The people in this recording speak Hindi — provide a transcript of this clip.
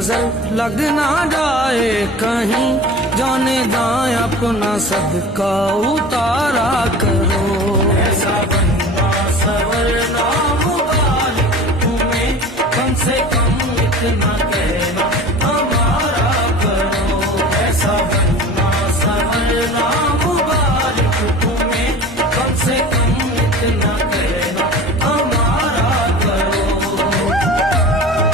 नजर लग ना जाए कहीं, जाने दाएं अपना सदका उतारा करो। ऐसा बंदा सवरना मुबारक तुम्हें, कम से कम इतना